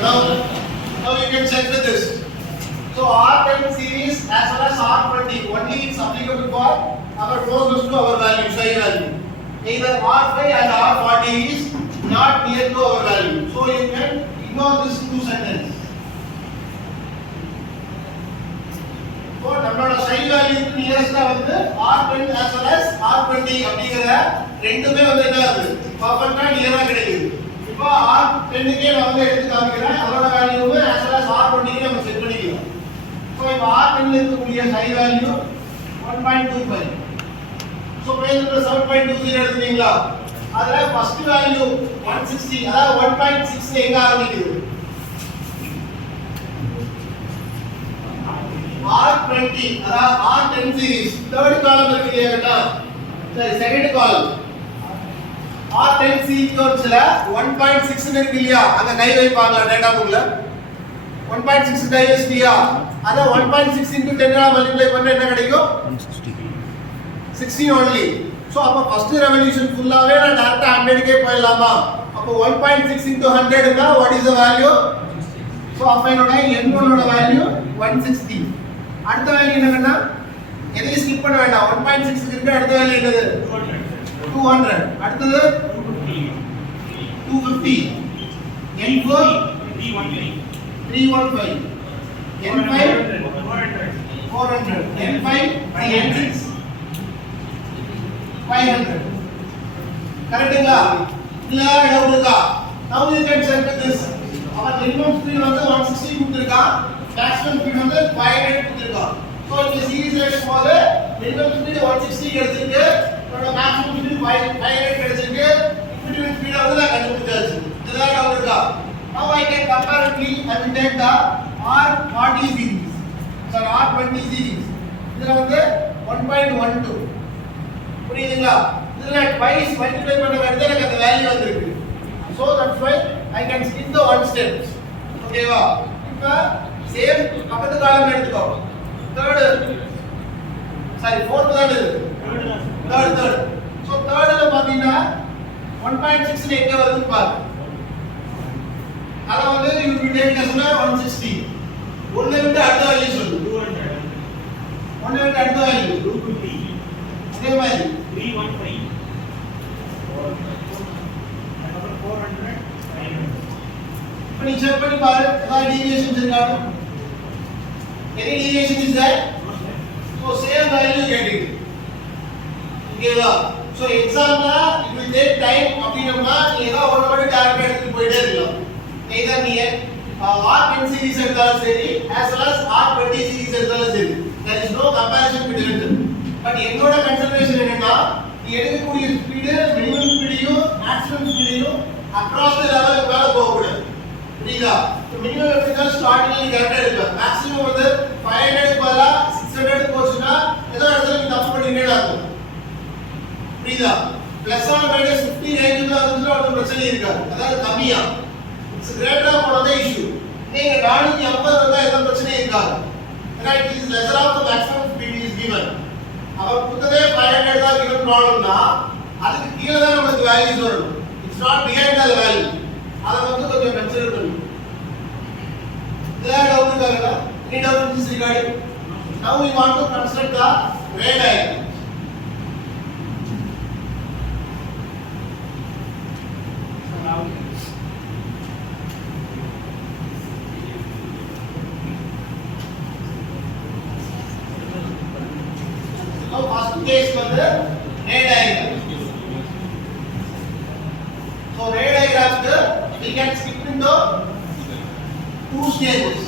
Now you can check with this. So R10 series as well as R20 only it's applicable for our closest to our value, psi value. Either R5 and R40 is not near to our value. So you can ignore this two sentences. So நம்மளோட psi value க்கு nearest வந்து R10 as well as R20 அப்படிங்கற ரெண்டுமே வந்து என்ன ஆகுது பர்ஃபெக்ட்டா நியரா கிடைக்குது. இப்போ R10 க்கே நான் வந்து எடுத்து காமிக்கிறேன். அதோட வேல்யூவை as well as R20 க்கு நம்ம செட் பண்ணிக்கலாம். So if R10 ல இருக்கக்கூடிய psi value 1.25. So பிரேம்ல 7.20 எடுத்தீங்களா? அதுல first value 160 அதாவது 1.6 எங்க ஆரம்பிக்குது? R20 அதாவது R10 series third column இருக்கு இல்லையா? சரி second column R10 sequenceல 1.6 இருக்கு இல்லையா? அங்க கை வைப்பாங்க டேட்டா புக்ல 1.6 கை வச்சியா? அத 1.6 into 10 ஆல மல்டிப்ளை பண்ணா என்ன கிடைக்கும்? 16 only. So அப்ப first revolution ஃபுல்லாவே நான் டைரக்டா 100 கே போயிடலாமா? அப்ப 1.6 into 100 னா what is the value? So அப்ப என்னோட n1 ஓட வேல்யூ 160. அடுத்த வேல்யூ என்னன்னா எதையும் ஸ்கிப் பண்ண வேண்டாம். 1.6 இருக்கு அடுத்த வேல்யூ என்னது? 200. அடுத்தது 250. n4 315. n5 400. n5 n6 500. கரெக்ட்டுங்களா? இல்ல டவுட் இருக்கா? Now you can check with this. our minimum speed வந்து 160 கொடுத்திருக்கா, maximum speed வந்து 500 கொடுத்திருக்கா. So இந்த சீரிஸ் எடுக்கும்போது minimum speed 160 கிடைச்சிருக்கு, அதோட maximum speed 500 கிடைச்சிருக்கு. between speed வந்து நான் கண்டுபிடிச்சாச்சு. இதெல்லாம் டவுட் இருக்கா? Now I can comparatively I will take the R40 series. So R20 series. இதுல வந்து 1.12 புரியுதுங்களா? இதுல twice multiply பண்ண வேண்டியது எனக்கு அந்த வேல்யூ வந்திருக்கு. So that's why I can skip the one step. ஓகேவா? இப்ப சேம் பக்கத்து காலம் எடுத்துக்கோ. third fourth தான் இது. third so third ல பாத்தீங்கன்னா 1.6 ல எங்க வருதுன்னு பாரு. அத வந்து you will take as 160. ஒண்ணை விட்டு அடுத்த வேல்யூ சொல்லு. 200. ஒண்ணை விட்டு அடுத்த வேல்யூ 250. அதே மாதிரி 315. இப்ப நீ செக் பண்ணி பாரு ஏதாவது டீவியேஷன்ஸ் இருக்கானோ. any deviation is there? So same value getting. ஓகேவா? So example it will take time அப்படினா நீ ஏதோ ஒரு வாட்டி டார்கெட் எடுத்து போயிட்டே இருக்கலாம். either நீ R10 series எடுத்தாலும் சரி as well as R20 series எடுத்தாலும் சரி there is no comparison between them. But என்னோட கன்சிடரேஷன் என்னன்னா நீ எடுக்கக்கூடிய ஸ்பீட் மினிமம் ஸ்பீடையும் மேக்ஸிமம் ஸ்பீடையும் across the level மேல போக கூடாது. புரியுதா? மினிமம் எப்படினா ஸ்டார்டிங்ல நீ கரெக்ட்டா எடுப்ப. மேக்ஸிமம் வந்து 500 க்கு பதிலா 600 போச்சுனா ஏதோ இடத்துல நீ தப்பு பண்ணிட்டே இருக்கும். புரியுதா? பிளஸ் ஆர் மைனஸ் 50 ரேஞ்சுல அதுல ஒரு பிரச்சனை இருக்காது. அதாவது கம்மியா இட்ஸ் கிரேட்டரா போறதே இஷ்யூ. நீங்க 450 வந்தா எந்த பிரச்சனையும் இருக்காது. Right? It is lesser of the maximum speed is given. அவர் கொடுத்ததே 500 தான் given ப்ராப்ளம்னா அதுக்கு கீழ தான் நமக்கு வேல்யூஸ் வரும். It's not behind the value. அத வந்து கொஞ்சம் கன்சிடர் பண்ணு. There doubt இருக்கா? Any doubt in this regarding? Now we want to construct the ray diagram. So first case வந்து ray diagram. So ray diagram we can skip into two stages.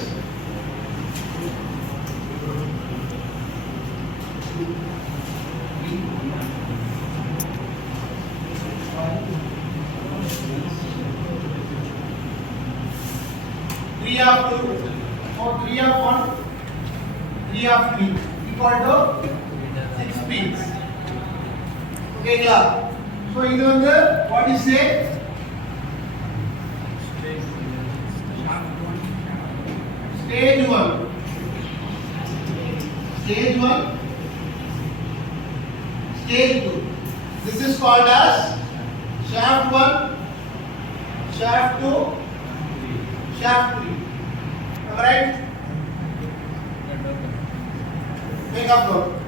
Three of two or 3 of 1, 3 of 3 equal to 6 speeds. Okay, clear? So இது வந்து what is say stage 1, stage 2. This is called as shaft 1, shaft 2, shaft 3. Am I right? Make up note.